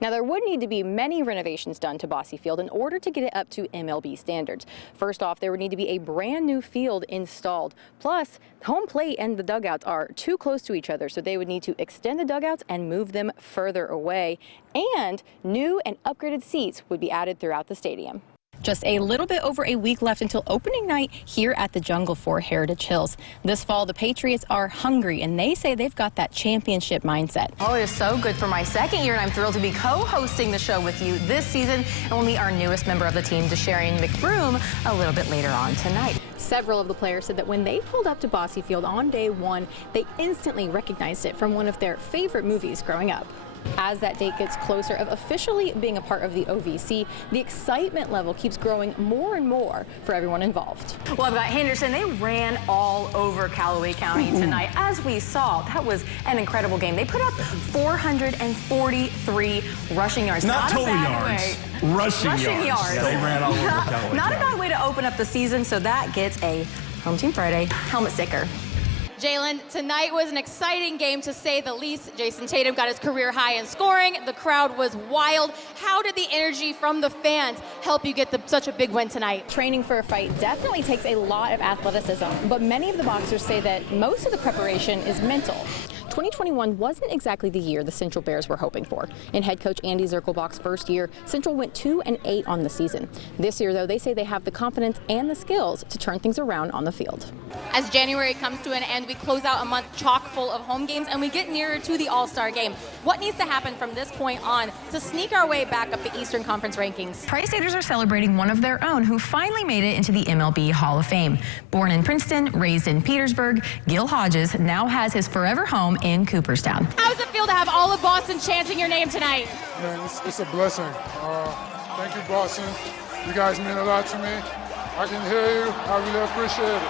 Now, there would need to be many renovations done to Bosse Field in order to get it up to MLB standards. First off, there would need to be a brand new field installed. Plus, home plate and the dugouts are too close to each other, so they would need to extend the dugouts and move them further away. And new and upgraded seats would be added throughout the stadium. Just a little bit over a week left until opening night here at the Jungle for Heritage Hills. This fall, the Patriots are hungry, and they say they've got that championship mindset. Oh, it is so good for my second year, and I'm thrilled to be co-hosting the show with you this season. And we'll meet our newest member of the team, Desharian McBroom, a little bit later on tonight. Several of the players said that when they pulled up to Bosse Field on day one, they instantly recognized it from one of their favorite movies growing up. As that date gets closer of officially being a part of the OVC, the excitement level keeps growing more and more for everyone involved. Well, I've got Henderson. They ran all over Callaway County tonight. As we saw, that was an incredible game. They put up 443 rushing yards. Not total yards. Rushing yards. They ran all over Callaway Not a County. bad way to open up the season, so that gets a Home Team Friday helmet sticker. Jalen, tonight was an exciting game to say the least. Jason Tatum got his career high in scoring. The crowd was wild. How did the energy from the fans help you get such a big win tonight? Training for a fight definitely takes a lot of athleticism, but many of the boxers say that most of the preparation is mental. 2021 wasn't exactly the year the Central Bears were hoping for. In head coach Andy Zirkelbach's first year, Central went 2-8 on the season. This year, though, they say they have the confidence and the skills to turn things around on the field. As January comes to an end, we close out a month chock full of home games and we get nearer to the All-Star game. What needs to happen from this point on to sneak our way back up the Eastern Conference rankings? Tri-Staters are celebrating one of their own who finally made it into the MLB Hall of Fame. Born in Princeton, raised in Petersburg, Gil Hodges now has his forever home in Cooperstown. How does it feel to have all of Boston chanting your name tonight? Man, it's a blessing. Thank you, Boston. You guys mean a lot to me. I can hear you. I really appreciate it.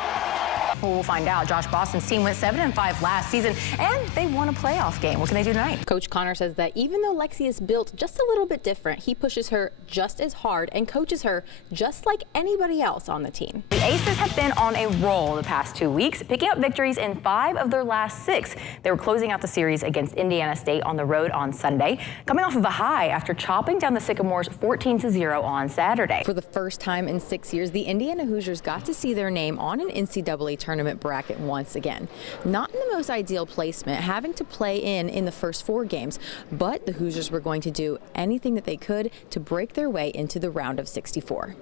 Well, we'll find out. Josh Boston's team went 7-5 last season, and they won a playoff game. What can they do tonight? Coach Connor says that even though Lexi is built just a little bit different, he pushes her just as hard and coaches her just like anybody else on the team. The Aces have been on a roll the past 2 weeks, picking up victories in 5 of their last 6. They were closing out the series against Indiana State on the road on Sunday, coming off of a high after chopping down the Sycamores 14-0 on Saturday. For the first time in 6 years, the Indiana Hoosiers got to see their name on an NCAA tournament bracket once again. Not in the most ideal placement, having to play in the first 4 games, but the Hoosiers were going to do anything that they could to break their way into the round of 64.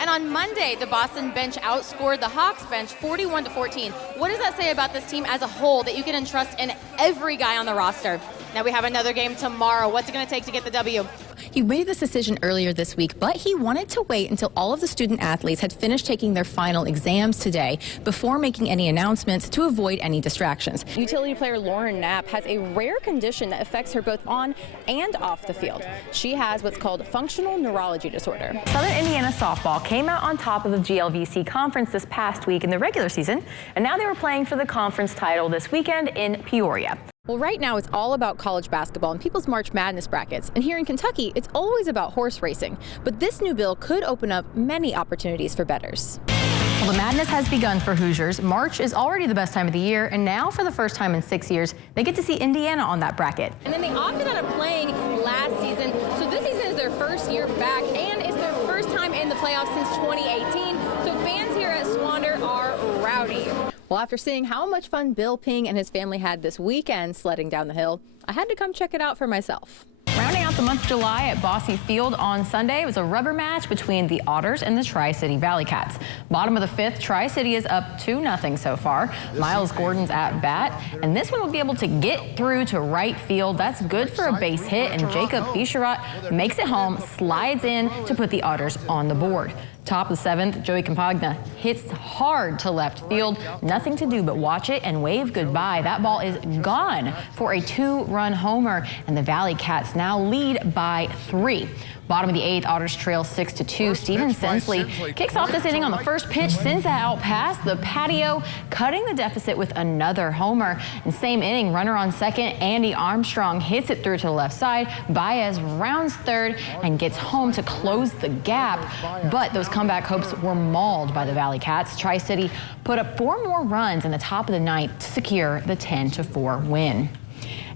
And on Monday, the Boston bench outscored the Hawks bench 41-14. What does that say about this team as a whole that you can entrust in every guy on the roster? Now we have another game tomorrow. What's it going to take to get the W? He made this decision earlier this week, but he wanted to wait until all of the student athletes had finished taking their final exams today before making any announcements to avoid any distractions. Utility player Lauren Knapp has a rare condition that affects her both on and off the field. She has what's called functional neurology disorder. Southern Indiana softball came out on top of the GLVC conference this past week in the regular season, and now they were playing for the conference title this weekend in Peoria. Well, right now it's all about college basketball and people's March Madness brackets. And here in Kentucky, it's always about horse racing. But this new bill could open up many opportunities for bettors. Well, the madness has begun for Hoosiers. March is already the best time of the year, and now for the first time in 6 years, they get to see Indiana on that bracket. And then they opted out of playing last season, so this season is their first year back, and it's their first time in the playoffs since 2018. So fans here at Swander are rowdy. Well, after seeing how much fun Bill Ping and his family had this weekend sledding down the hill, I had to come check it out for myself. Rounding out the month of July at Bosse Field on Sunday was a rubber match between the Otters and the Tri-City Valley Cats. Bottom of the 5th, Tri-City is up 2-0 so far. Miles Gordon's at bat, and this one will be able to get through to right field. That's good for a base hit, and Jacob Bisharat makes it home, slides in to put the Otters on the board. Top of the 7th, Joey Campagna hits hard to left field. Nothing to do but watch it and wave goodbye. That ball is gone for a 2-run homer, and the Valley Cats now lead by 3. Bottom of the 8th, Otters trail 6-2. Steven Sensley kicks off this inning on the first pitch, sends that out past the patio, cutting the deficit with another homer. And same inning, runner on second, Andy Armstrong hits it through to the left side. Baez rounds third and gets home to close the gap. But those comeback hopes were mauled by the Valley Cats. Tri-City put up 4 more runs in the top of the 9th to secure the 10-4 win.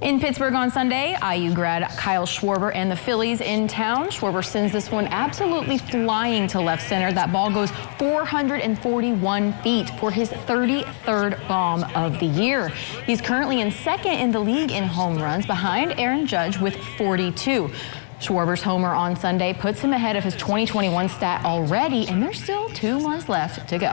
In Pittsburgh on Sunday, IU grad Kyle Schwarber and the Phillies in town. Schwarber sends this one absolutely flying to left center. That ball goes 441 feet for his 33rd bomb of the year. He's currently in second in the league in home runs behind Aaron Judge with 42. Schwarber's homer on Sunday puts him ahead of his 2021 stat already, and there's still 2 months left to go.